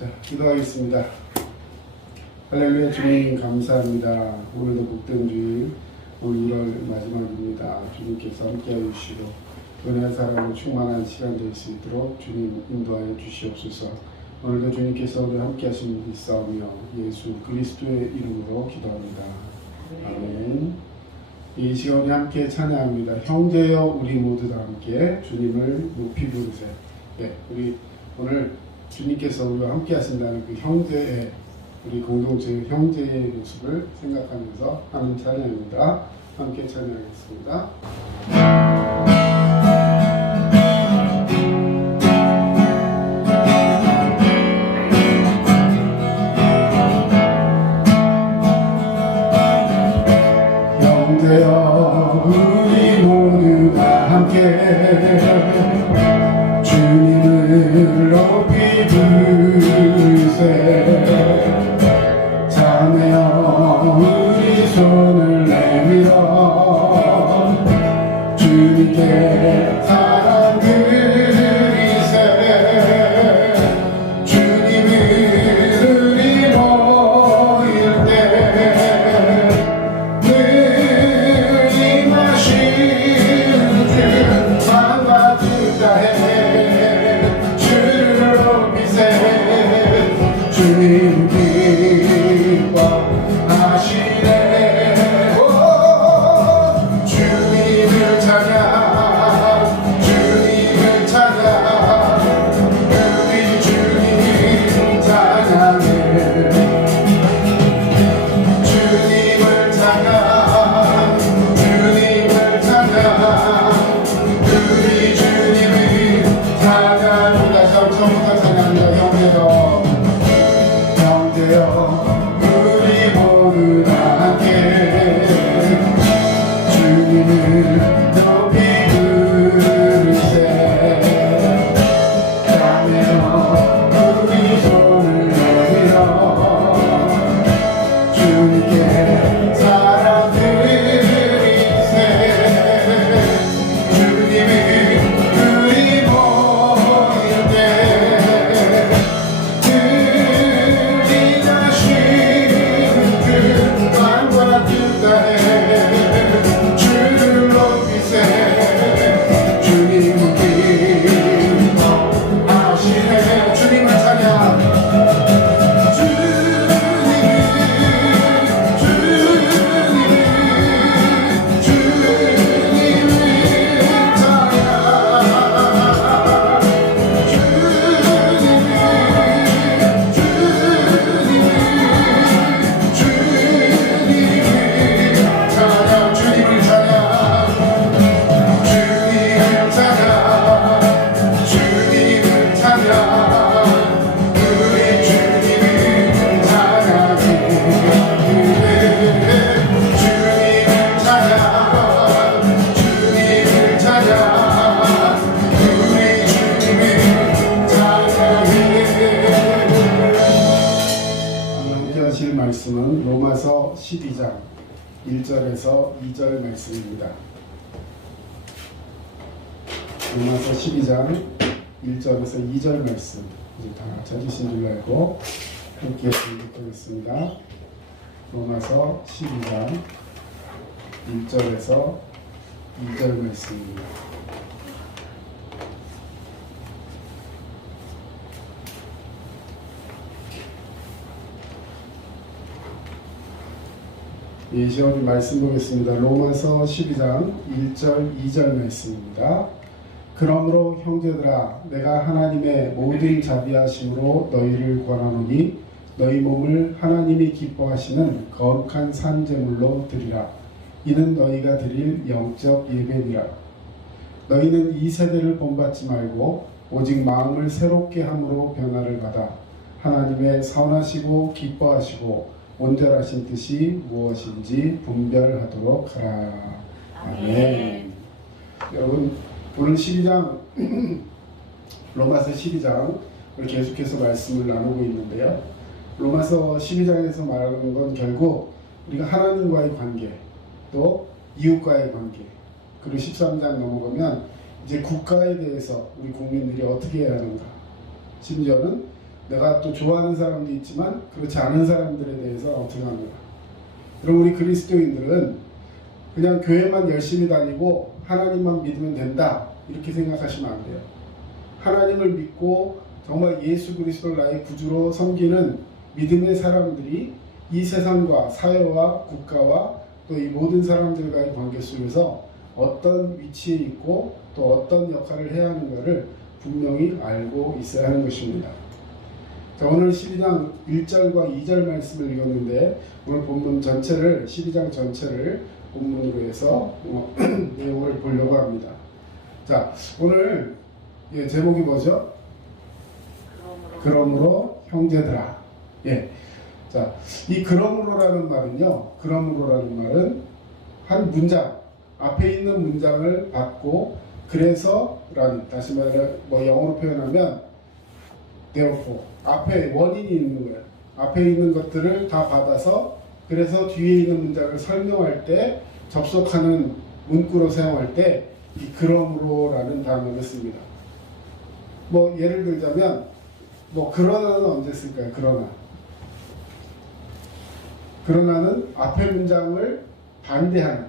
자, 기도하겠습니다. 할렐루야. 주님 감사합니다. 오늘도 복된 주일, 오늘 1월 마지막입니다. 주님께서 함께하여 주시고 은혜의 사랑으로 충만한 시간 될 수 있도록 주님 인도하여 주시옵소서. 오늘도 주님께서 우리 함께 하신 있사오며 예수 그리스도의 이름으로 기도합니다. 아멘. 이 시간 우리 함께 찬양합니다. 형제여 우리 모두 다 함께 주님을 높이 부르세. 네, 우리 오늘 주님께서 우리와 함께 하신다는 그 형제의, 우리 공동체의 형제의 모습을 생각하면서 하는 찬양입니다. 함께 찬양하겠습니다. 형제여 우리 모두 다 함께 주님을 높이 부르세. 자매여 우리 손을 내밀어 주님께 사랑 드리세. 주님은 우리 모일 때 늘 임하시는 주 마음과 뜻다해 주님 기뻐하시네. 주님을 찾아 주님을 찾아 우리 주님 찬양해. 주님을 찾아 주님을 찾아 우리 주님을 찬양합니다. 처음부터 찬양합니다. 형제여 우리 모두 다 함께 주님을 높이 부르세. 자매여 우리 손을 내밀어 주님께 사랑 드리세. 주님이 우리 모일 때 말씀은 로마서 12장 1절에서 2절 말씀입니다. 로마서 12장 1절에서 2절 말씀, 이제 다 찾으신 줄 알고 함께 공독하겠습니다. 로마서 12장 1절에서 2절 말씀입니다. 예, 시험을 말씀 보겠습니다. 로마서 12장 1절 2절 말씀입니다. 그러므로 형제들아 내가 하나님의 모든 자비하심으로 너희를 권하노니 너희 몸을 하나님이 기뻐하시는 거룩한 산 제물로 드리라. 이는 너희가 드릴 영적 예배니라. 너희는 이 세대를 본받지 말고 오직 마음을 새롭게 함으로 변화를 받아 하나님의 선하시고 기뻐하시고 온전하신 뜻이 무엇인지 분별하도록 하라. 아멘. 여러분, 오늘 12장 로마서 12장을 계속해서 말씀을 나누고 있는데요. 로마서 12장에서 말하는 건 결국 우리가 하나님과의 관계, 또 이웃과의 관계, 그리고 13장 넘어가면 이제 국가에 대해서 우리 국민들이 어떻게 해야 하는가, 심지어는 내가 또 좋아하는 사람도 있지만 그렇지 않은 사람들에 대해서 어떻게 합니까? 그럼 우리 그리스도인들은 그냥 교회만 열심히 다니고 하나님만 믿으면 된다 이렇게 생각하시면 안 돼요. 하나님을 믿고 정말 예수 그리스도를 나의 구주로 섬기는 믿음의 사람들이 이 세상과 사회와 국가와 또 이 모든 사람들과의 관계 속에서 어떤 위치에 있고 또 어떤 역할을 해야 하는가를 분명히 알고 있어야 하는 것입니다. 자, 오늘 12장 1절과 2절 말씀을 읽었는데 오늘 본문 전체를 12장 전체를 본문으로 해서 내용을 보려고 합니다. 자, 오늘 제목이 뭐죠? 그러므로 형제들아. 예. 자, 이 그러므로라는 말은요. 그러므로라는 말은 한 문장, 앞에 있는 문장을 받고 그래서라는, 다시 말해 영어로 표현하면 therefore, 앞에 원인이 있는 거예요. 앞에 있는 것들을 다 받아서 그래서 뒤에 있는 문장을 설명할 때 접속하는 문구로 사용할 때 이 그러므로라는 단어를 씁니다. 예를 들자면 그러나는 언제 쓸까요? 그러나는 앞에 문장을 반대하는,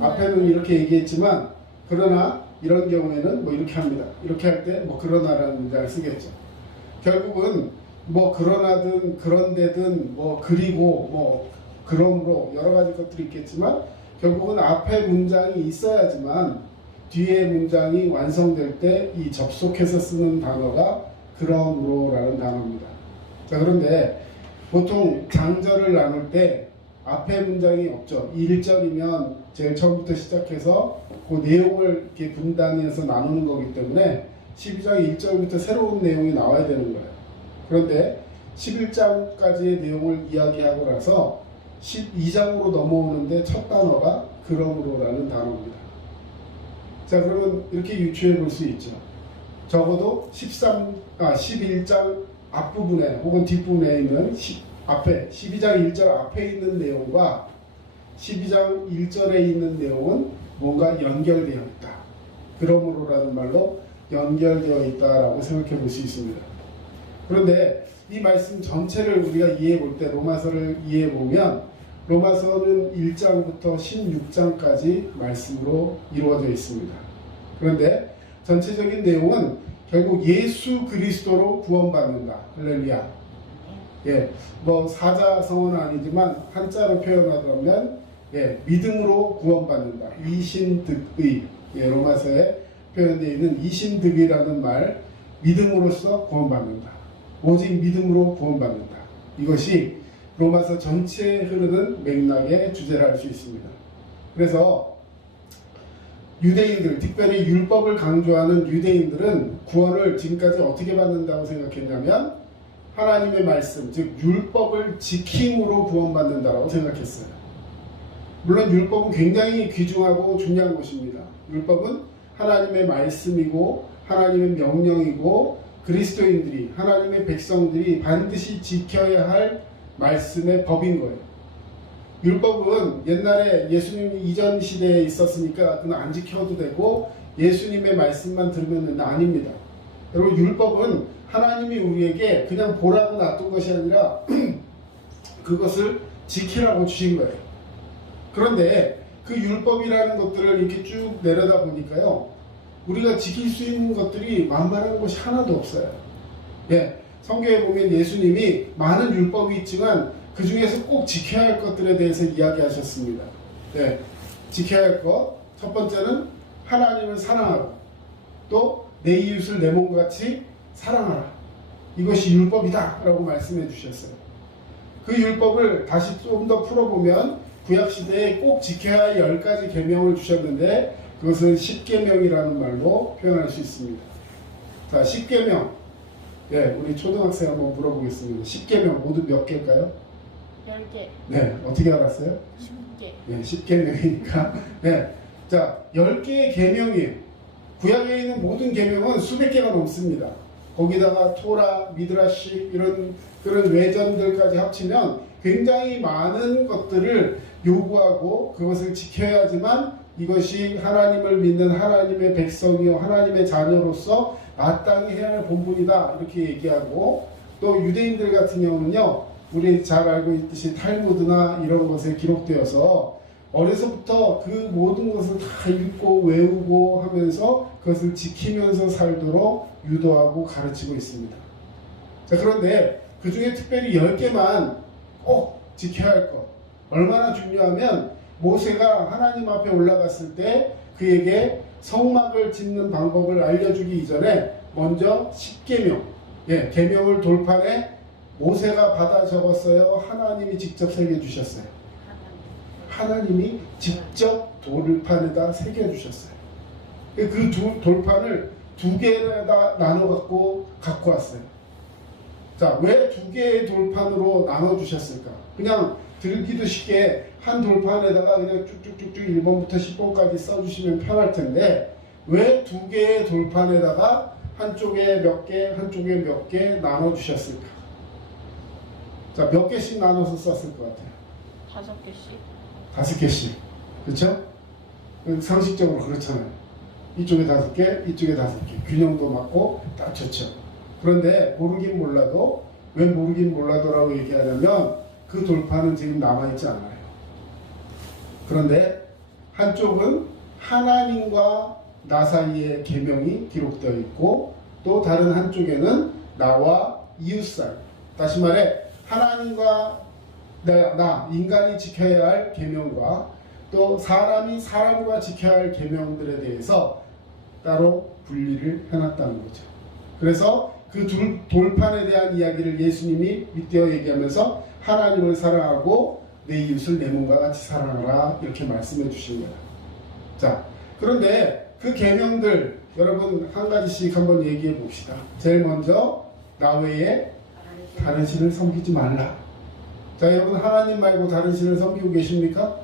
앞에는 이렇게 얘기했지만 그러나 이런 경우에는 이렇게 합니다. 이렇게 할 때 그러나라는 문장을 쓰겠죠. 결국은 그러나든 그런데든 그리고 그러므로 여러 가지 것들이 있겠지만 결국은 앞에 문장이 있어야지만 뒤에 문장이 완성될 때 이 접속해서 쓰는 단어가 그러므로라는 단어입니다. 자, 그런데 보통 장절을 나눌 때 앞에 문장이 없죠. 1절이면 제일 처음부터 시작해서 그 내용을 이렇게 분단해서 나누는 거기 때문에 12장 1절부터 새로운 내용이 나와야 되는 거예요. 그런데 11장까지의 내용을 이야기하고 나서 12장으로 넘어오는데 첫 단어가 그러므로라는 단어입니다. 자, 그러면 이렇게 유추해 볼 수 있죠. 적어도 11장 앞부분에 혹은 뒷부분에 있는 12장 1절 앞에 있는 내용과 12장 1절에 있는 내용은 뭔가 연결되어 있다. 그러므로라는 말로 연결되어 있다라고 생각해 볼 수 있습니다. 그런데 이 말씀 전체를 우리가 이해해 볼 때, 로마서를 이해해 보면 로마서는 1장부터 16장까지 말씀으로 이루어져 있습니다. 그런데 전체적인 내용은 결국 예수 그리스도로 구원받는다. 할렐루야. 예, 사자성어는 아니지만 한자로 표현하자면 믿음으로 구원받는다. 이신득의, 로마서에 표현되어 있는 이신득이라는 말, 믿음으로써 구원받는다. 오직 믿음으로 구원받는다. 이것이 로마서 전체에 흐르는 맥락의 주제를 할 수 있습니다. 그래서 유대인들, 특별히 율법을 강조하는 유대인들은 구원을 지금까지 어떻게 받는다고 생각했냐면 하나님의 말씀, 즉 율법을 지킴으로 구원받는다고 생각했어요. 물론 율법은 굉장히 귀중하고 중요한 것입니다. 율법은 하나님의 말씀이고 하나님의 명령이고 그리스도인들이, 하나님의 백성들이 반드시 지켜야 할 말씀의 법인 거예요. 율법은 옛날에 예수님 이전 시대에 있었으니까 그건 안 지켜도 되고 예수님의 말씀만 들으면 된다. 아닙니다. 여러분, 율법은 하나님이 우리에게 그냥 보라고 놔둔 것이 아니라 그것을 지키라고 주신 거예요. 그런데 그 율법이라는 것들을 이렇게 쭉 내려다 보니까요, 우리가 지킬 수 있는 것들이 만만한 것이 하나도 없어요. 성경에 보면 예수님이 많은 율법이 있지만 그 중에서 꼭 지켜야 할 것들에 대해서 이야기하셨습니다. 지켜야 할 것, 첫 번째는 하나님을 사랑하고 또 내 이웃을 내 몸같이 사랑하라. 이것이 율법이다 라고 말씀해 주셨어요. 그 율법을 다시 좀 더 풀어보면 구약시대에 꼭 지켜야 할 10가지 계명을 주셨는데 그것은 십계명이라는 말로 표현할 수 있습니다. 자, 십계명. 우리 초등학생 한번 물어보겠습니다. 십계명 모두 몇 개일까요? 10개. 어떻게 알았어요? 10개. 10계명이니까. 자, 10개의 계명이에요. 구약에 있는 모든 계명은 수백 개가 넘습니다. 거기다가 토라, 미드라시 이런 그런 외전들까지 합치면 굉장히 많은 것들을 요구하고 그것을 지켜야지만 이것이 하나님을 믿는 하나님의 백성이요 하나님의 자녀로서 마땅히 해야 할 본분이다 이렇게 얘기하고 또 유대인들 같은 경우는요, 우리 잘 알고 있듯이 탈무드나 이런 것에 기록되어서 어려서부터 그 모든 것을 다 읽고 외우고 하면서 그것을 지키면서 살도록 유도하고 가르치고 있습니다. 자, 그런데 그 중에 특별히 10개만 꼭 지켜야 할 것. 얼마나 중요하면 모세가 하나님 앞에 올라갔을 때 그에게 성막을 짓는 방법을 알려주기 이전에 먼저 10계명, 계명을 돌판에 모세가 받아 적었어요? 하나님이 직접 새겨주셨어요? 하나님이 직접 돌판에다 새겨주셨어요. 그 돌판을 2개에다 나눠 갖고 왔어요. 자, 왜 2개의 돌판으로 나눠주셨을까? 그냥 들기도 쉽게 한 돌판에다가 그냥 쭉쭉쭉쭉 1번부터 10번까지 써주시면 편할 텐데 왜 2개의 돌판에다가 한쪽에 몇 개, 한쪽에 몇 개 나눠주셨을까? 자, 몇 개씩 나눠서 썼을 것 같아요? 5개씩. 5개씩. 그렇죠? 상식적으로 그렇잖아요. 이쪽에 5개, 이쪽에 5개. 균형도 맞고 딱 좋죠. 그런데 모르긴 몰라도, 왜 모르긴 몰라도라고 얘기하냐면 그 돌판은 지금 남아있지 않아요. 그런데 한쪽은 하나님과 나 사이의 계명이 기록되어 있고 또 다른 한쪽에는 나와 이웃 사이, 다시 말해 하나님과 나 인간이 지켜야 할 계명과 또 사람이 사람과 지켜야 할 계명들에 대해서 따로 분리를 해놨다는 거죠. 그래서 그 돌판에 대한 이야기를 예수님이 빗대어 얘기하면서 하나님을 사랑하고 내 이웃을 내 몸과 같이 사랑하라 이렇게 말씀해 주신 거예요. 자, 그런데 그 계명들 여러분 한 가지씩 한번 얘기해 봅시다. 제일 먼저 나 외에 다른 신을 섬기지 말라. 자, 여러분 하나님 말고 다른 신을 섬기고 계십니까?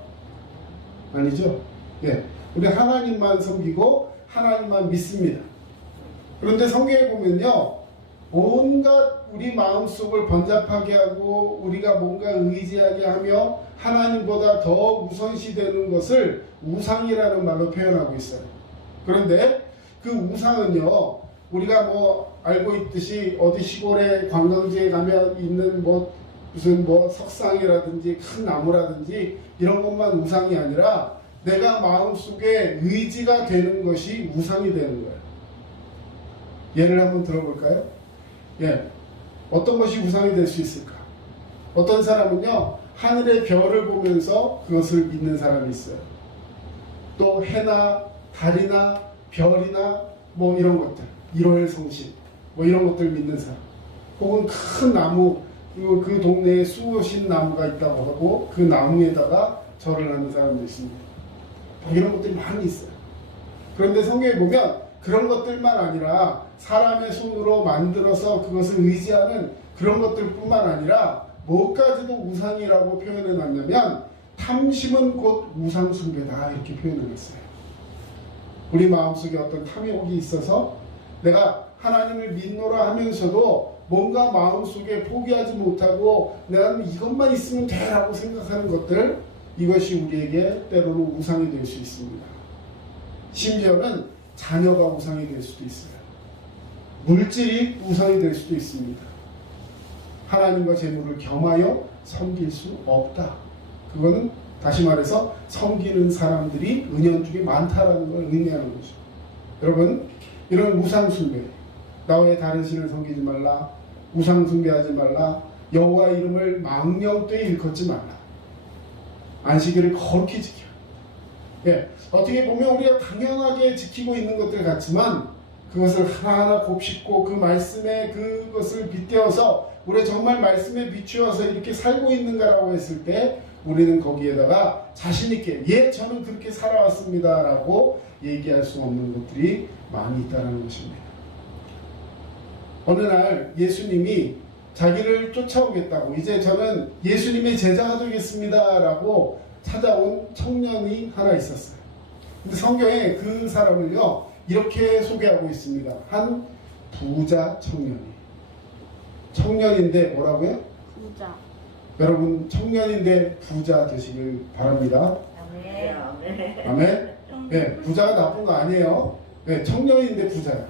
아니죠? 예, 우리 하나님만 섬기고 하나님만 믿습니다. 그런데 성경에 보면요, 온갖 우리 마음속을 번잡하게 하고 우리가 뭔가 의지하게 하며 하나님보다 더 우선시되는 것을 우상이라는 말로 표현하고 있어요. 그런데 그 우상은요, 우리가 뭐 알고 있듯이 어디 시골에 관광지에 가면 있는 무슨 석상이라든지 큰 나무라든지 이런 것만 우상이 아니라 내가 마음속에 의지가 되는 것이 우상이 되는 거예요. 예를 한번 들어볼까요? 예, 어떤 것이 우상이 될 수 있을까? 어떤 사람은요, 하늘의 별을 보면서 그것을 믿는 사람이 있어요. 또 해나 달이나 별이나 뭐 이런 것들, 일월성신 뭐 이런 것들 믿는 사람, 혹은 큰 나무, 그리고 그 동네에 수오신 나무가 있다고 하고 그 나무에다가 절을 하는 사람도 있습니다. 이런 것들이 많이 있어요. 그런데 성경에 보면 그런 것들만 아니라 사람의 손으로 만들어서 그것을 의지하는 그런 것들뿐만 아니라 뭐까지도 우상이라고 표현해 놨냐면 탐심은 곧 우상 숭배다 이렇게 표현을 했어요. 우리 마음속에 어떤 탐욕이 있어서 내가 하나님을 믿노라 하면서도 뭔가 마음속에 포기하지 못하고 내가 이것만 있으면 돼 라고 생각하는 것들, 이것이 우리에게 때로는 우상이 될 수 있습니다. 심지어는 자녀가 우상이 될 수도 있어요. 물질이 우상이 될 수도 있습니다. 하나님과 재물을 겸하여 섬길 수 없다. 그거는 다시 말해서 섬기는 사람들이 은연중에 많다라는 걸 의미하는 거죠. 여러분, 이런 우상 숭배, 나 외에 다른 신을 섬기지 말라, 우상 숭배하지 말라, 여호와 이름을 망령되이 일컫지 말라, 안식일을 거룩히 지켜. 예, 어떻게 보면 우리가 당연하게 지키고 있는 것들 같지만 그것을 하나하나 곱씹고 그 말씀에 그것을 빗대어서 우리가 정말 말씀에 비추어서 이렇게 살고 있는가라고 했을 때 우리는 거기에다가 자신있게 예, 저는 그렇게 살아왔습니다 라고 얘기할 수 없는 것들이 많이 있다는 것입니다. 어느 날 예수님이 자기를 쫓아오겠다고, 이제 저는 예수님의 제자가 되겠습니다 라고 찾아온 청년이 하나 있었어요. 근데 성경에 그 사람을요 이렇게 소개하고 있습니다. 한 부자 청년인데 뭐라고요? 부자. 여러분, 청년인데 부자 되시길 바랍니다. 아멘. 네, 부자가 나쁜 거 아니에요. 네, 청년인데 부자야.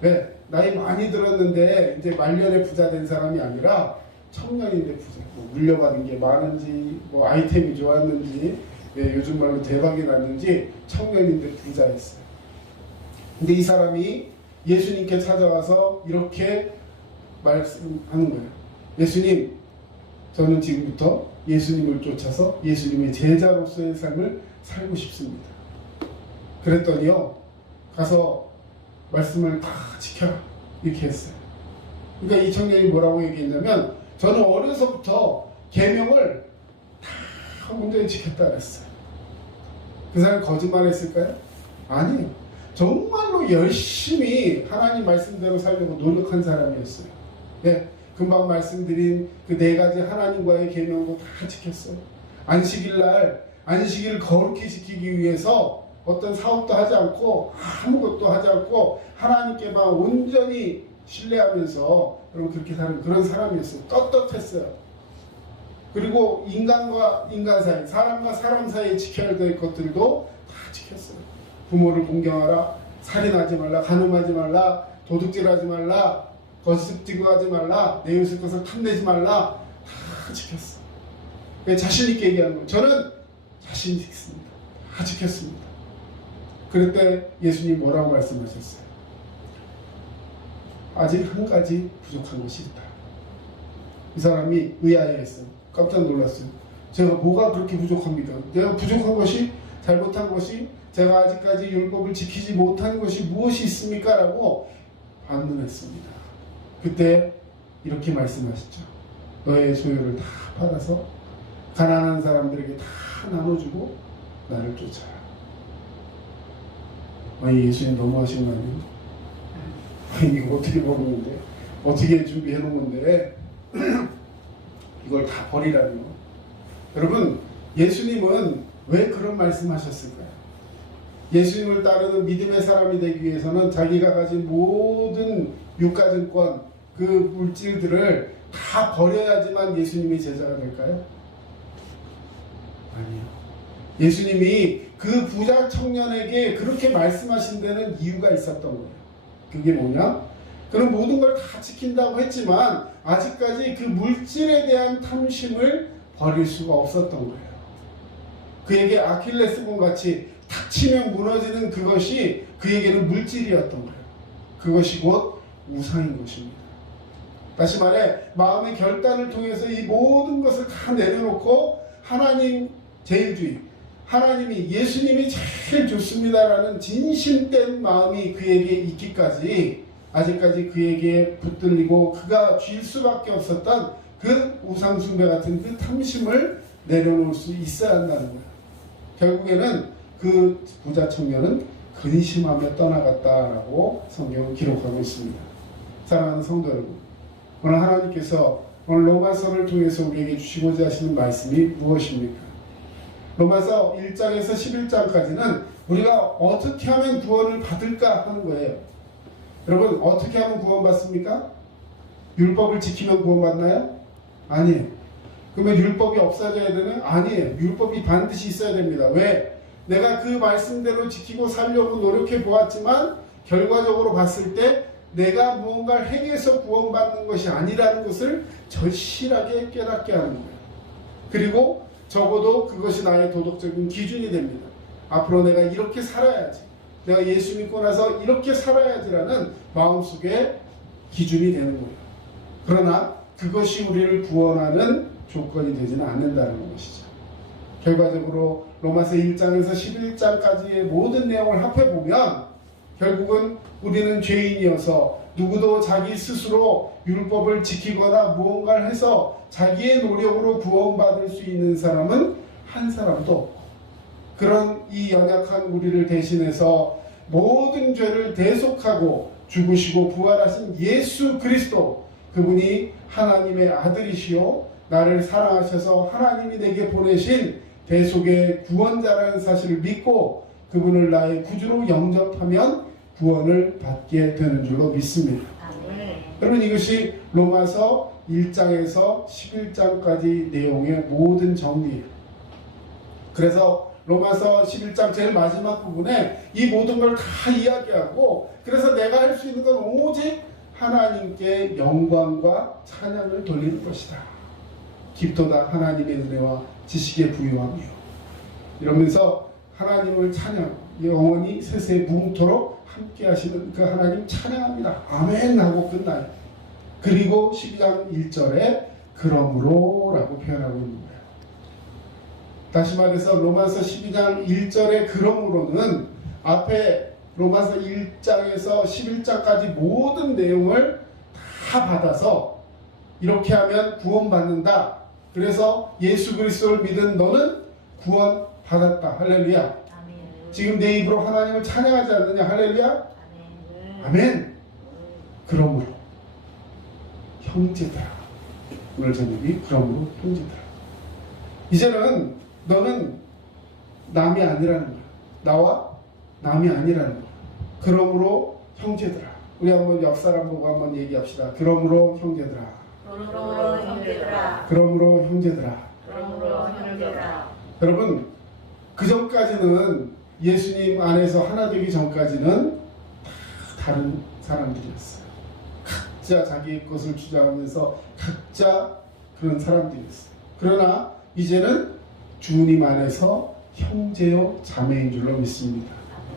왜? 나이 많이 들었는데 이제 말년에 부자 된 사람이 아니라 청년인데 부자. 뭐 물려받은 게 많은지, 뭐 아이템이 좋았는지, 예, 요즘 말로 대박이 났는지 청년인데 부자였어요. 근데 이 사람이 예수님께 찾아와서 이렇게 말씀하는 거예요. 예수님, 저는 지금부터 예수님을 쫓아서 예수님의 제자로서의 삶을 살고 싶습니다. 그랬더니요, 가서 말씀을 다 지켜라 이렇게 했어요. 그러니까 이 청년이 뭐라고 얘기했냐면, 저는 어려서부터 계명을 다 온전히 지켰다 그랬어요. 그 사람이 거짓말했을까요? 아니에요. 정말로 열심히 하나님 말씀대로 살려고 노력한 사람이었어요. 예, 금방 말씀드린 그 4가지 하나님과의 계명도 다 지켰어요. 안식일날 안식일을 거룩히 지키기 위해서 어떤 사업도 하지 않고 아무것도 하지 않고 하나님께만 온전히 신뢰하면서 여러분 그렇게 사는 그런 사람이었어요. 떳떳했어요. 그리고 인간과 인간 사이, 사람과 사람 사이에 지켜야 될 것들도 다 지켰어요. 부모를 공경하라, 살인하지 말라, 간음하지 말라, 도둑질하지 말라, 거짓지구하지 말라, 내 이웃의 것을 탐내지 말라, 다 지켰어요. 자신 있게 얘기하는 거예요. 저는 자신 있습니다. 다 지켰습니다. 그럴 때 예수님이 뭐라고 말씀하셨어요? 아직 한 가지 부족한 것이 있다. 이 사람이 의아해했어요. 깜짝 놀랐어요. 제가 뭐가 그렇게 부족합니까? 내가 부족한 것이, 잘못한 것이, 제가 아직까지 율법을 지키지 못한 것이 무엇이 있습니까? 라고 반문했습니다. 그때 이렇게 말씀하시죠. 너의 소유를 다 팔아서 가난한 사람들에게 다 나눠주고 나를 쫓아라. 아니, 예수님 너무하신 거 아니에요? 아니, 이거 어떻게 모르는데, 어떻게 준비해 놓은 건데 이걸 다 버리라뇨. 여러분, 예수님은 왜 그런 말씀하셨을까요? 예수님을 따르는 믿음의 사람이 되기 위해서는 자기가 가진 모든 유가증권, 그 물질들을 다 버려야지만 예수님의 제자가 될까요? 아니요. 예수님이 그 부자 청년에게 그렇게 말씀하신 데는 이유가 있었던 거예요. 그게 뭐냐? 그는 모든 걸 다 지킨다고 했지만 아직까지 그 물질에 대한 탐심을 버릴 수가 없었던 거예요. 그에게 아킬레스건 같이 탁 치면 무너지는 그것이 그에게는 물질이었던 거예요. 그것이 곧 우상인 것입니다. 다시 말해, 마음의 결단을 통해서 이 모든 것을 다 내려놓고 하나님 제일주의, 하나님이, 예수님이 제일 좋습니다라는 진심된 마음이 그에게 있기까지 아직까지 그에게 붙들리고 그가 쥘 수밖에 없었던 그 우상숭배 같은 그 탐심을 내려놓을 수 있어야 한다는 거예요. 결국에는 그 부자 청년은 근심하며 떠나갔다라고 성경은 기록하고 있습니다. 사랑하는 성도 여러분, 오늘 하나님께서 오늘 로마서를 통해서 우리에게 주시고자 하시는 말씀이 무엇입니까? 로마서 1장에서 11장까지는 우리가 어떻게 하면 구원을 받을까 하는 거예요. 여러분, 어떻게 하면 구원받습니까? 율법을 지키면 구원받나요? 아니에요. 그러면 율법이 없어져야 되나요? 아니에요. 율법이 반드시 있어야 됩니다. 왜? 내가 그 말씀대로 지키고 살려고 노력해 보았지만 결과적으로 봤을 때 내가 무언가를 행해서 구원받는 것이 아니라는 것을 절실하게 깨닫게 하는 거예요. 그리고 적어도 그것이 나의 도덕적인 기준이 됩니다. 앞으로 내가 이렇게 살아야지, 내가 예수 믿고 나서 이렇게 살아야지라는 마음속에 기준이 되는 거예요. 그러나 그것이 우리를 구원하는 조건이 되지는 않는다는 것이죠. 결과적으로 로마서 1장에서 11장까지의 모든 내용을 합해보면 결국은 우리는 죄인이어서 누구도 자기 스스로 율법을 지키거나 무언가를 해서 자기의 노력으로 구원받을 수 있는 사람은 한 사람도 없고, 그런 이 연약한 우리를 대신해서 모든 죄를 대속하고 죽으시고 부활하신 예수 그리스도, 그분이 하나님의 아들이시오 나를 사랑하셔서 하나님이 내게 보내신 대속의 구원자라는 사실을 믿고 그분을 나의 구주로 영접하면 구원을 받게 되는 줄로 믿습니다. 여러분, 이것이 로마서 1장에서 11장까지 내용의 모든 정리예요. 그래서 로마서 11장 제일 마지막 부분에 이 모든 걸 다 이야기하고, 그래서 내가 할 수 있는 건 오직 하나님께 영광과 찬양을 돌리는 것이다. 깊도다 하나님의 은혜와 지식의 부유함이요. 이러면서 하나님을 찬양, 영원히 세세 무궁토록 함께 하시는 그 하나님 찬양합니다. 아멘 하고 끝나요. 그리고 12장 1절에 그러므로 라고 표현하고 있는 거예요. 다시 말해서 로마서 12장 1절의 그러므로는 앞에 로마서 1장에서 11장까지 모든 내용을 다 받아서 이렇게 하면 구원받는다. 그래서 예수 그리스도를 믿은 너는 구원받았다. 할렐루야. 아멘. 지금 내 입으로 하나님을 찬양하지 않느냐. 할렐루야. 아멘. 아멘. 그러므로 형제들아. 오늘 저녁이 그러므로 형제들아. 이제는 너는 남이 아니라는 거야. 나와 남이 아니라는 거야. 그러므로 형제들아. 우리 한번 옆 사람 보고 한번 얘기합시다. 그러므로 형제들아. 그러므로 형제들아. 그러므로 형제들아. 그러므로 형제들아. 여러분, 그 전까지는 예수님 안에서 하나 되기 전까지는 다 다른 사람들이었어요. 각자 자기의 것을 주장하면서 각자 그런 사람들이었어요. 그러나 이제는 주님 안에서 형제요 자매인 줄로 믿습니다.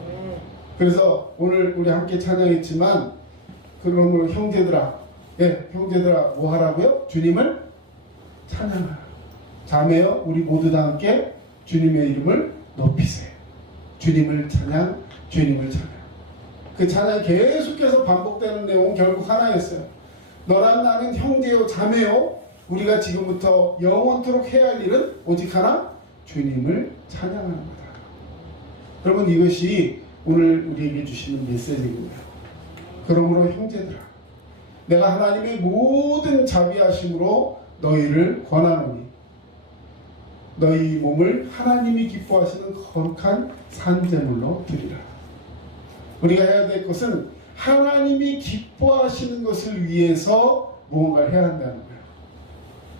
아멘. 그래서 오늘 우리 함께 찬양했지만, 그러므로 형제들아, 예, 형제들아 뭐 하라고요? 주님을 찬양하라. 자매요, 우리 모두 다 함께 주님의 이름을 높이세요. 주님을 찬양, 주님을 찬양. 그 찬양이 계속해서 반복되는 내용은 결국 하나였어요. 너랑 나는 형제요 자매요, 우리가 지금부터 영원토록 해야 할 일은 오직 하나, 주님을 찬양하는 거다. 여러분, 이것이 오늘 우리에게 주시는 메시지입니다. 그러므로 형제들아, 내가 하나님의 모든 자비하심으로 너희를 권하노니 너희 몸을 하나님이 기뻐하시는 거룩한 산제물로 드리라. 우리가 해야 될 것은 하나님이 기뻐하시는 것을 위해서 무언가를 해야 한다는 거예요.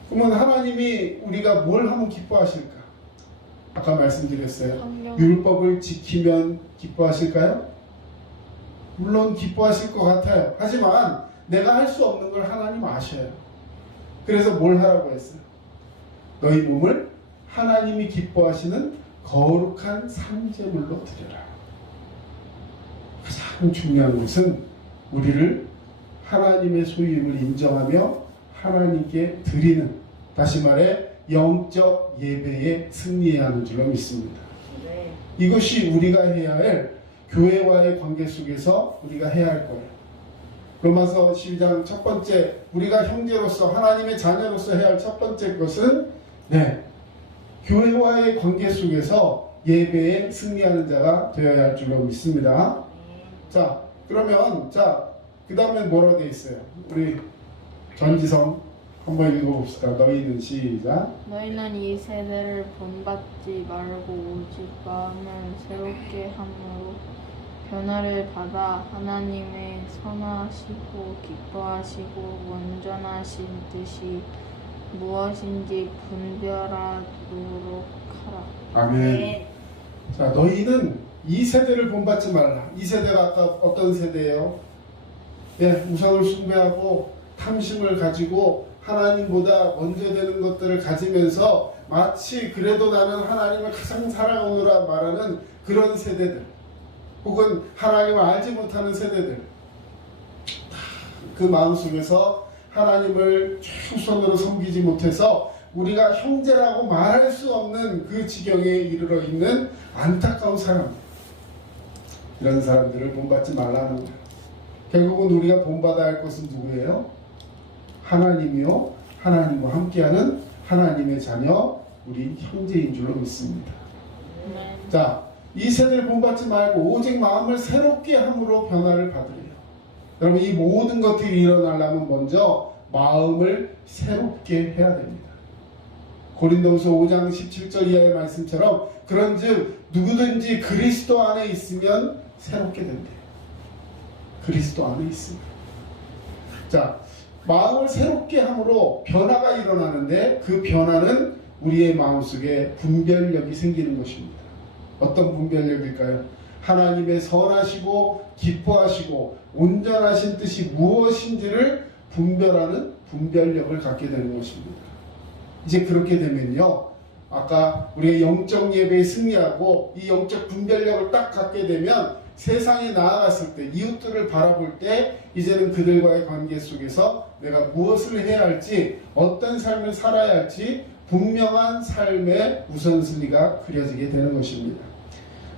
그러면 하나님이 우리가 뭘 하면 기뻐하실까? 아까 말씀드렸어요. 율법을 지키면 기뻐하실까요? 물론 기뻐하실 것 같아요. 하지만 내가 할 수 없는 걸 하나님 아셔요. 그래서 뭘 하라고 했어요? 너희 몸을 하나님이 기뻐하시는 거룩한 산제물로 드려라. 가장 중요한 것은 우리를 하나님의 소유임을 인정하며 하나님께 드리는, 다시 말해 영적 예배에 승리해야 하는 줄로 믿습니다. 네. 이것이 우리가 해야 할, 교회와의 관계 속에서 우리가 해야 할 거예요. 로마서 12장 첫 번째, 우리가 형제로서 하나님의 자녀로서 해야 할 첫 번째 것은 교회와의 관계 속에서 예배에 승리하는 자가 되어야 할 줄로 믿습니다. 자, 그러면 그 다음에 뭐라고 되어 있어요? 우리 전지성 한번 읽어봅시다. 너희는 시작. 너희는 이 세대를 본받지 말고 오직 마음을 새롭게 함으로 변화를 받아 하나님의 선하시고 기뻐하시고 온전하신 뜻이 무엇인지 분별하도록 하라. 아멘. 자, 너희는 이 세대를 본받지 말라. 이 세대가 아까 어떤 세대예요? 우상을 숭배하고 탐심을 가지고 하나님보다 먼저 되는 것들을 가지면서 마치 그래도 나는 하나님을 가장 사랑하노라 말하는 그런 세대들, 혹은 하나님을 알지 못하는 세대들, 그 마음속에서 하나님을 최우선으로 섬기지 못해서 우리가 형제라고 말할 수 없는 그 지경에 이르러 있는 안타까운 사람들, 이런 사람들을 본받지 말라는 거예요. 결국은 우리가 본받아야 할 것은 누구예요? 하나님이요, 하나님과 함께하는 하나님의 자녀, 우리 형제인 줄로 믿습니다. 네. 자, 이 세대를 본받지 말고 오직 마음을 새롭게 함으로 변화를 받으래요. 여러분, 이 모든 것들이 일어나려면 먼저 마음을 새롭게 해야 됩니다. 고린도후서 5장 17절 이하의 말씀처럼 그런즉 누구든지 그리스도 안에 있으면 새롭게 된대요. 그리스도 안에 있으면. 자, 마음을 새롭게 함으로 변화가 일어나는데 그 변화는 우리의 마음속에 분별력이 생기는 것입니다. 어떤 분별력일까요? 하나님의 선하시고 기뻐하시고 온전하신 뜻이 무엇인지를 분별하는 분별력을 갖게 되는 것입니다. 이제 그렇게 되면요, 아까 우리가 영적 예배에 승리하고 이 영적 분별력을 딱 갖게 되면 세상에 나아갔을 때, 이웃들을 바라볼 때 이제는 그들과의 관계 속에서 내가 무엇을 해야 할지, 어떤 삶을 살아야 할지 분명한 삶의 우선순위가 그려지게 되는 것입니다.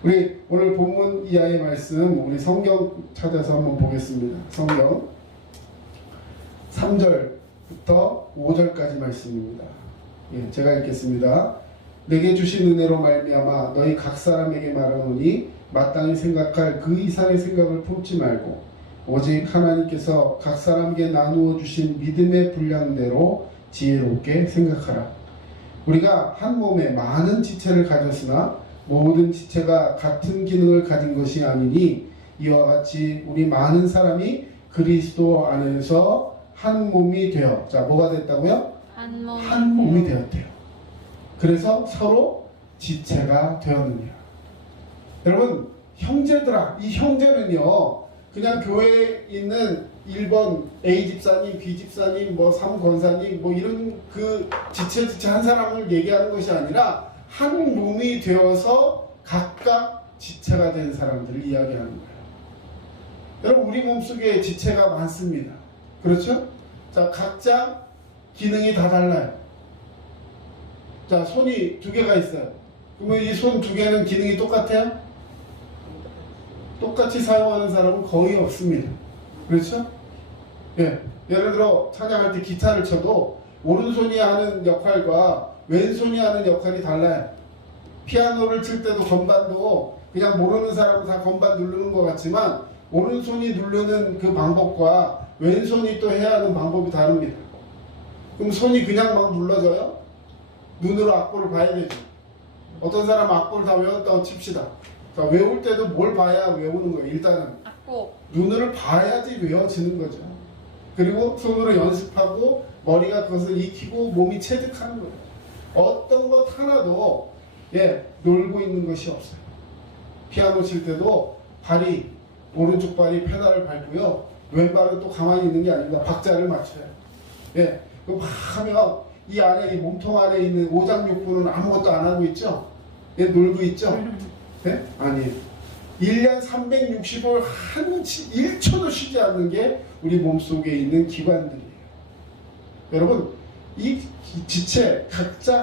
우리 오늘 본문 이하의 말씀, 우리 성경 찾아서 한번 보겠습니다. 성경 3절부터 5절까지 말씀입니다. 예, 제가 읽겠습니다. 내게 주신 은혜로 말미암아 너희 각 사람에게 말하노니 마땅히 생각할 그 이상의 생각을 품지 말고 오직 하나님께서 각 사람에게 나누어 주신 믿음의 분량대로 지혜롭게 생각하라. 우리가 한 몸에 많은 지체를 가졌으나 모든 지체가 같은 기능을 가진 것이 아니니 이와 같이 우리 많은 사람이 그리스도 안에서 한 몸이 되어, 자, 뭐가 됐다고요? 한 몸이 되었대요. 그래서 서로 지체가 되었느니라. 여러분, 형제들아, 이 형제는요, 그냥 교회에 있는 1번 A 집사님, B 집사님, 뭐 3 권사님, 뭐 이런 그 지체 한 사람을 얘기하는 것이 아니라 한 몸이 되어서 각각 지체가 된 사람들을 이야기하는 거예요. 여러분, 우리 몸속에 지체가 많습니다. 그렇죠? 자, 각자 기능이 다 달라요. 자, 손이 2개가 있어요. 그러면 이 손 2개는 기능이 똑같아요? 똑같이 사용하는 사람은 거의 없습니다. 그렇죠? 예. 예를 들어 찬양할 때 기타를 쳐도 오른손이 하는 역할과 왼손이 하는 역할이 달라요. 피아노를 칠 때도 건반도 그냥 모르는 사람은 다 건반 누르는 것 같지만 오른손이 누르는 그 방법과 왼손이 또 해야 하는 방법이 다릅니다. 그럼 손이 그냥 막 눌러져요? 눈으로 악보를 봐야 되죠. 어떤 사람은 악보를 다 외웠다고 칩시다. 자, 외울 때도 뭘 봐야 외우는 거예요? 일단은 악보. 눈으로 봐야지 외워지는 거죠. 그리고 손으로 연습하고 머리가 그것을 익히고 몸이 체득하는 거예요. 어떤 것 하나도 놀고 있는 것이 없어요. 피아노 칠 때도 발이, 오른쪽 발이 페달을 밟고요, 왼발은 또 가만히 있는 게 아닙니다. 박자를 맞춰요. 그럼 막 하면 이 안에, 이 몸통 안에 있는 오장육부는 아무것도 안 하고 있죠? 놀고 있죠? 아니에요. 1년 365일 1초도 쉬지 않는 게 우리 몸속에 있는 기관들이에요. 여러분, 이 지체 각자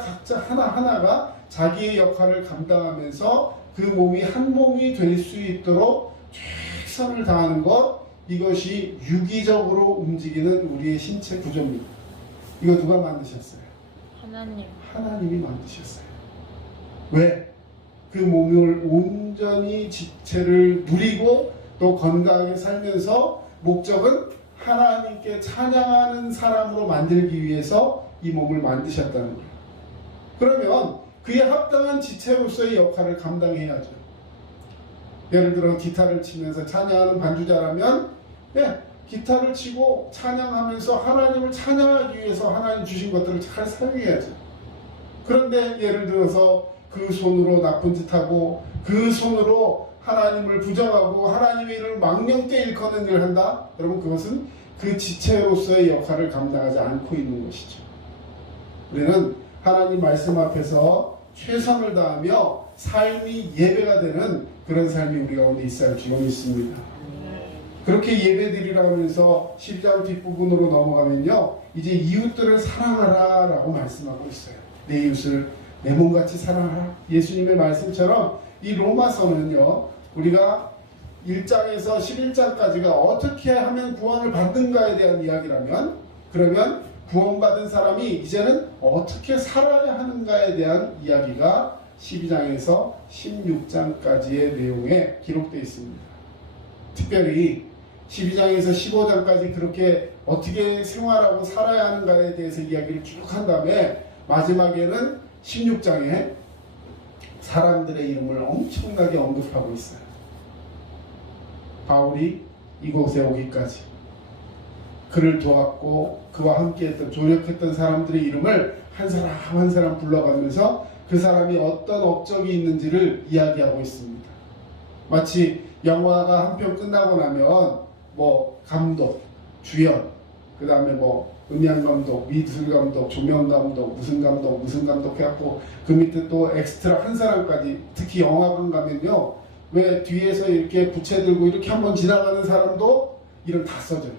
하나하나가 자기의 역할을 감당하면서 그 몸이 한 몸이 될 수 있도록 최선을 다하는 것, 이것이 유기적으로 움직이는 우리의 신체 구조입니다. 이거 누가 만드셨어요? 하나님. 하나님이 만드셨어요. 왜? 그 몸을 온전히 지체를 누리고 또 건강하게 살면서 목적은 하나님께 찬양하는 사람으로 만들기 위해서 이 몸을 만드셨다는 거예요. 그러면 그에 합당한 지체로서의 역할을 감당해야죠. 예를 들어 기타를 치면서 찬양하는 반주자라면 기타를 치고 찬양하면서 하나님을 찬양하기 위해서 하나님 주신 것들을 잘 사용해야죠. 그런데 예를 들어서 그 손으로 나쁜 짓하고 그 손으로 하나님을 부정하고 하나님의 이름을 망령되이 일컫는 일을 한다? 여러분, 그것은 그 지체로서의 역할을 감당하지 않고 있는 것이죠. 우리는 하나님 말씀 앞에서 최선을 다하며 삶이 예배가 되는 그런 삶이 우리 가운데 있어야 할 줄 믿습니다. 그렇게 예배드리라 하면서 12장 뒷부분으로 넘어가면요, 이제 이웃들을 사랑하라 라고 말씀하고 있어요. 내 이웃을 내 몸같이 사랑하라. 예수님의 말씀처럼 이 로마서는요, 우리가 1장에서 11장까지가 어떻게 하면 구원을 받는가에 대한 이야기라면, 그러면 구원받은 사람이 이제는 어떻게 살아야 하는가에 대한 이야기가 12장에서 16장까지의 내용에 기록되어 있습니다. 특별히 12장에서 15장까지 그렇게 어떻게 생활하고 살아야 하는가에 대해서 이야기를 쭉 한 다음에 마지막에는 16장에 사람들의 이름을 엄청나게 언급하고 있어요. 바울이 이곳에 오기까지 그를 도왔고 그와 함께했던, 조력했던 사람들의 이름을 한 사람 한 사람 불러가면서 그 사람이 어떤 업적이 있는지를 이야기하고 있습니다. 마치 영화가 한 편 끝나고 나면 뭐 감독, 주연, 그 다음에 뭐 음향 감독, 미술 감독, 조명 감독, 무슨 감독 해갖고 그 밑에 또 엑스트라 한 사람까지, 특히 영화관 가면요, 왜 뒤에서 이렇게 부채 들고 이렇게 한번 지나가는 사람도 이름 다 써줘요.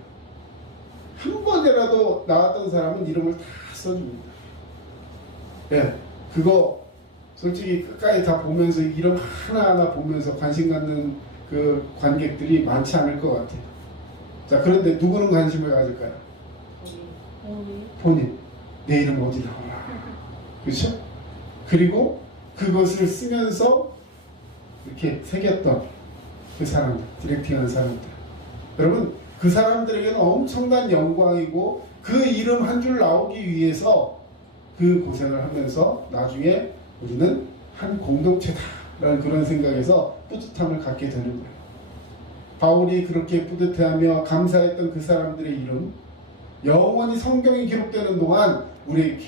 한 번이라도 나왔던 사람은 이름을 다 써줍니다. 예, 그거 솔직히 끝까지 다 보면서 이름 하나하나 보면서 관심 갖는 그 관객들이 많지 않을 것 같아요. 자, 그런데 누구는 관심을 가질까요? 우리 본인. 내 이름 어디 나오나. 그렇죠? 그리고 그것을 쓰면서 이렇게 새겼던 그 사람들, 디렉팅하는 사람들. 여러분, 그 사람들에게는 엄청난 영광이고 그 이름 한 줄 나오기 위해서 그 고생을 하면서 나중에 우리는 한 공동체다라는 그런 생각에서 뿌듯함을 갖게 되는 거예요. 바울이 그렇게 뿌듯해하며 감사했던 그 사람들의 이름, 영원히 성경이 기록되는 동안 우리에게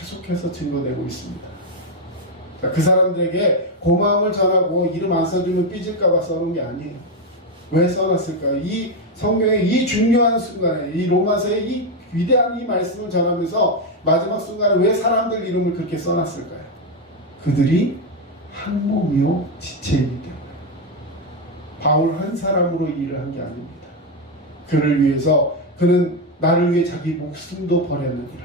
계속해서 증거되고 있습니다. 그 사람들에게 고마움을 전하고 이름 안 써주면 삐질까봐 써놓은 게 아니에요. 왜 써놨을까요? 이 성경의 이 중요한 순간에, 이 로마서의 이 위대한 이 말씀을 전하면서 마지막 순간에 왜 사람들 이름을 그렇게 써놨을까요? 그들이 한 몸이요 지체이기 때문에. 바울 한 사람으로 일을 한 게 아닙니다. 그를 위해서, 그는 나를 위해 자기 목숨도 버렸느니라.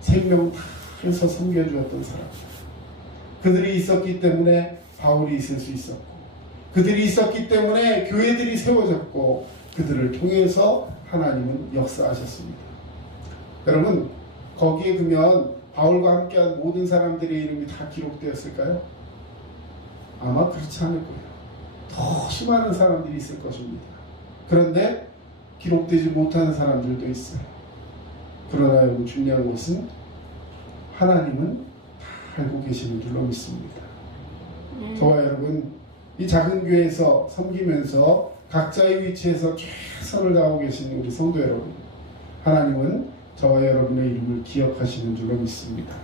생명 다 해서 섬겨주었던 사람들. 그들이 있었기 때문에 바울이 있을 수 있었고, 그들이 있었기 때문에 교회들이 세워졌고, 그들을 통해서 하나님은 역사하셨습니다. 여러분, 거기에 그러면 바울과 함께한 모든 사람들의 이름이 다 기록되었을까요? 아마 그렇지 않을 거예요. 더 수많은 사람들이 있을 것입니다. 그런데 기록되지 못하는 사람들도 있어요. 그러나 여러분, 중요한 것은 하나님은 다 알고 계시는 줄로 믿습니다. 저와 여러분, 이 작은 교회에서 섬기면서 각자의 위치에서 최선을 다하고 계신 우리 성도 여러분, 하나님은 저와 여러분의 이름을 기억하시는 줄로 믿습니다.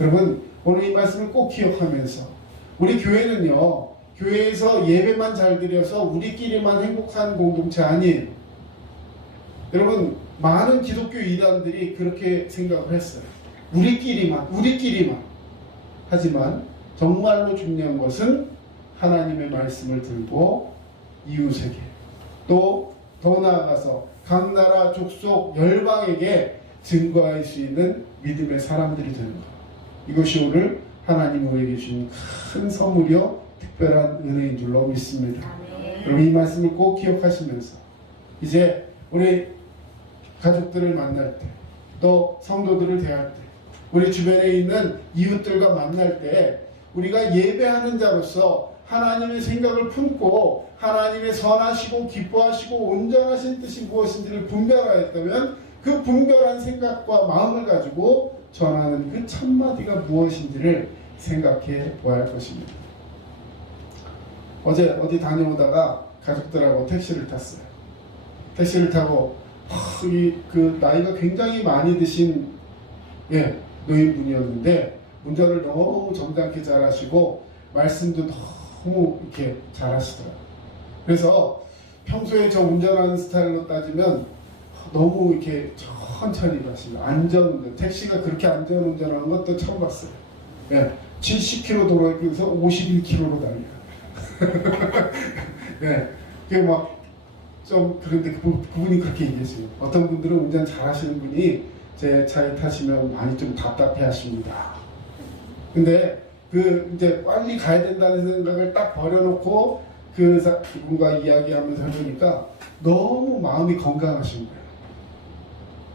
여러분, 오늘 이 말씀을 꼭 기억하면서, 우리 교회는요, 교회에서 예배만 잘 드려서 우리끼리만 행복한 공동체 아니에요. 여러분, 많은 기독교 이단들이 그렇게 생각을 했어요. 우리끼리만. 하지만 정말로 중요한 것은 하나님의 말씀을 들고 이웃에게, 또 더 나아가서 각 나라 족속 열방에게 증거할 수 있는 믿음의 사람들이 되는 것. 이것이 오늘 하나님 우리에게 주신 큰 선물이요 특별한 은혜인 줄로 믿습니다. 여러분, 이 말씀을 꼭 기억하시면서 이제 우리 가족들을 만날 때, 또 성도들을 대할 때, 우리 주변에 있는 이웃들과 만날 때 우리가 예배하는 자로서 하나님의 생각을 품고 하나님의 선하시고 기뻐하시고 온전하신 뜻이 무엇인지를 분별하였다면 그 분별한 생각과 마음을 가지고 전하는 그 첫마디가 무엇인지를 생각해 보아야 할 것입니다. 어제 어디 다녀오다가 가족들하고 택시를 탔어요. 택시를 타고 그 나이가 굉장히 많이 드신 노인분이었는데 운전을 너무 점잖게 잘하시고 말씀도 너무 이렇게 잘하시더라고요. 그래서 평소에 저 운전하는 스타일로 따지면 너무 이렇게 천천히 가시고 안전운전, 택시가 그렇게 안전운전하는 것도 처음 봤어요. 70km 도로에서 51km로 달려요. 그게 막 좀 그런데 그분이 그렇게 얘기했어요. 어떤 분들은 운전 잘하시는 분이 제 차에 타시면 많이 좀 답답해 하십니다. 근데 이제 빨리 가야 된다는 생각을 딱 버려놓고 그분과 이야기하면서 해보니까 너무 마음이 건강하신 거예요.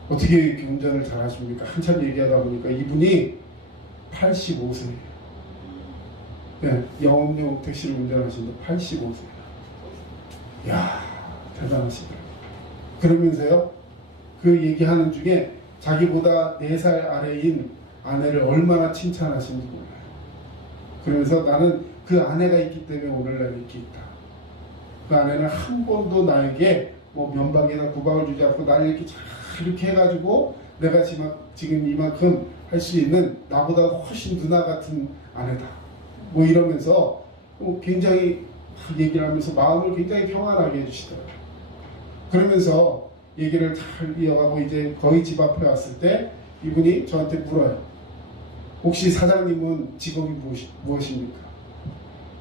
어떻게 이렇게 운전을 잘하십니까? 한참 얘기하다 보니까 이분이 85세예요. 영업용 택시를 운전하시는데 85세예요. 이야, 대단하시더라고요. 그러면서요, 그 얘기하는 중에 자기보다 4살 아래인 아내를 얼마나 칭찬하시는지 몰라요. 그러면서 나는 그 아내가 있기 때문에 오늘날 이렇게 있다. 그 아내는 한 번도 나에게 뭐 면박이나 구박을 주지 않고 나를 이렇게 잘 이렇게 해가지고 내가 지금 이만큼 할 수 있는 나보다 훨씬 누나 같은 아내다. 뭐 이러면서 굉장히 막 얘기를 하면서 마음을 굉장히 평안하게 해주시더라고요. 그러면서 얘기를 잘 이어가고 이제 거의 집 앞에 왔을 때 이분이 저한테 물어요. 혹시 사장님은 직업이 무엇입니까?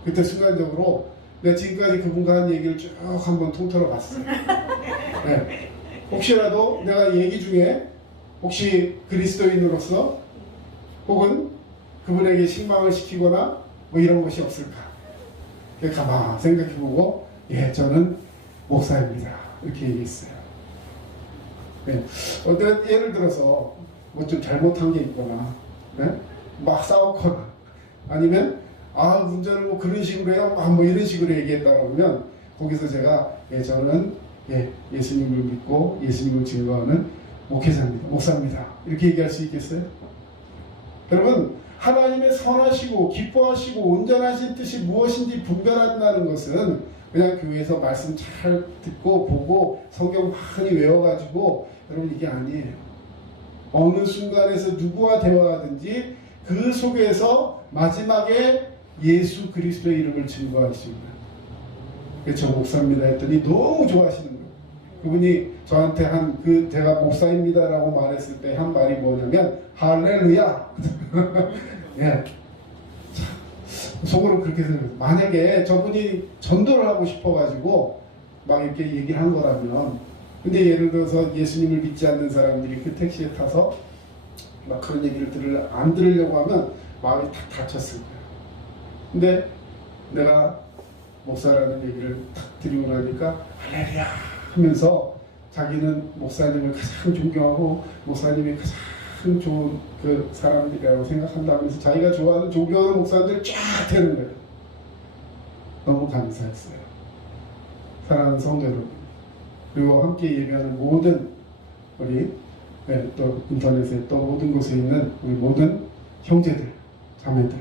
그때 순간적으로 내가 지금까지 그분과 한 얘기를 쭉 한번 통틀어 봤어요. 네. 혹시라도 내가 얘기 중에 혹시 그리스도인으로서 혹은 그분에게 실망을 시키거나 뭐 이런 것이 없을까? 가만 생각해보고 예, 저는 목사입니다. 이렇게 얘기했어요. 네. 예를 들어서 뭐 좀 잘못한 게 있거나 네? 막 싸웠거나 아니면 운전을 뭐 그런 식으로 해요. 뭐 이런 식으로 얘기했다 그러면 거기서 제가 예, 저는 예수님을 믿고 예수님을 증거하는 목회자입니다. 목사입니다. 이렇게 얘기할 수 있겠어요? 여러분 하나님의 선하시고 기뻐하시고 온전하신 뜻이 무엇인지 분별한다는 것은 그냥 교회에서 말씀 잘 듣고 보고 성경 많이 외워가지고 여러분 이게 아니에요. 어느 순간에서 누구와 대화하든지 그 속에서 마지막에 예수 그리스도의 이름을 증거할 수 있는 저 목사입니다 했더니 너무 좋아하시는 거예요. 그분이 저한테 제가 목사입니다라고 말했을 때 한 말이 뭐냐면 할렐루야. 예. 속으로 그렇게 생각해요. 만약에 저분이 전도를 하고 싶어가지고 막 이렇게 얘기를 한 거라면 근데 예를 들어서 예수님을 믿지 않는 사람들이 그 택시에 타서 막 그런 얘기를 안 들으려고 하면 마음이 탁 다쳤을 거예요. 근데 내가 목사라는 얘기를 탁 드리고 나니까 할렐루야 하면서 자기는 목사님을 가장 존경하고 목사님이 가장 좋은 그 사람들이라고 생각한다면서 자기가 좋아하는 존경하는 목사님들 쫙 되는 거예요. 너무 감사했어요. 사랑하는 성도 여러분, 그리고 함께 예배하는 모든 우리 또 인터넷에 또 모든 곳에 있는 우리 모든 형제들, 자매들,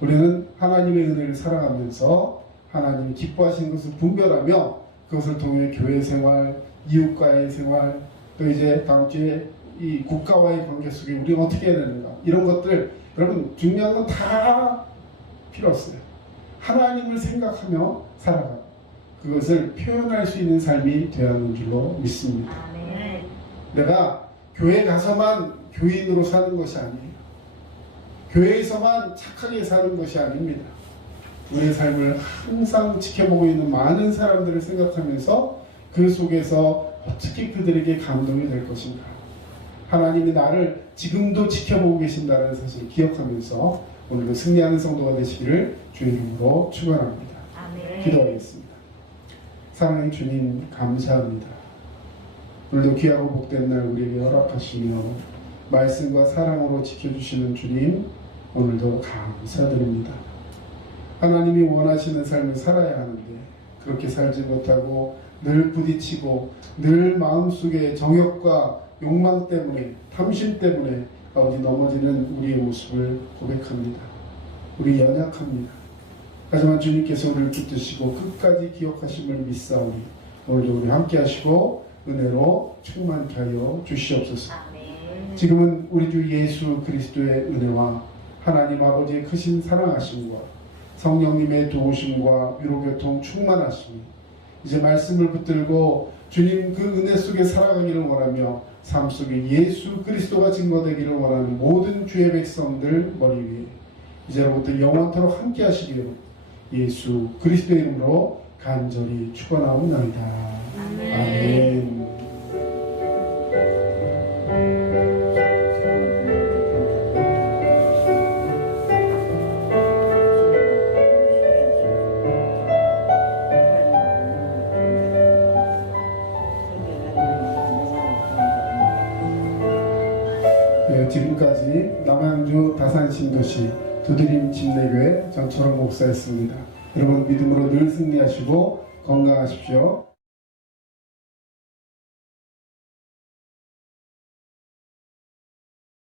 우리는 하나님의 은혜를 살아가면서 하나님이 기뻐하시는 것을 분별하며 그것을 통해 교회 생활, 이웃과의 생활, 또 이제 다음 주에 이 국가와의 관계 속에 우리가 어떻게 해야 되는가 이런 것들 여러분 중요한 건 다 필요 없어요. 하나님을 생각하며 살아가고 그것을 표현할 수 있는 삶이 되어야 하는 줄로 믿습니다. 아멘. 내가 교회 가서만 교인으로 사는 것이 아니에요. 교회에서만 착하게 사는 것이 아닙니다. 우리의 삶을 항상 지켜보고 있는 많은 사람들을 생각하면서 그 속에서 어떻게 그들에게 감동이 될 것인가. 하나님이 나를 지금도 지켜보고 계신다는 사실을 기억하면서 오늘도 승리하는 성도가 되시기를 주의 이름으로 축원합니다. 아멘. 기도하겠습니다. 사랑의 주님 감사합니다. 오늘도 귀하고 복된 날 우리에게 허락하시며 말씀과 사랑으로 지켜주시는 주님 오늘도 감사드립니다. 하나님이 원하시는 삶을 살아야 하는데 그렇게 살지 못하고 늘 부딪히고 늘 마음속에 정욕과 욕망 때문에 탐심 때문에 아버지 넘어지는 우리의 모습을 고백합니다. 우리 연약합니다. 하지만 주님께서 우리를 붙드시고 끝까지 기억하심을 믿사오니 오늘도 우리 함께 하시고 은혜로 충만케 하여 주시옵소서. 아멘. 지금은 우리 주 예수 그리스도의 은혜와 하나님 아버지의 크신 사랑하심과 성령님의 도우심과 위로교통 충만하심이 이제 말씀을 붙들고 주님 그 은혜 속에 살아가기를 원하며 삶 속에 예수 그리스도가 증거되기를 원하는 모든 주의 백성들 머리 위에 이제로부터 영원토록 함께 하시기로 예수 그리스도의 이름으로 간절히 축원하옵나이다. 아멘. 아멘. 지금까지 남양주 다산신도시 두드림 침례교회 전철호 목사였습니다. 여러분 믿음으로 늘 승리하시고 건강하십시오.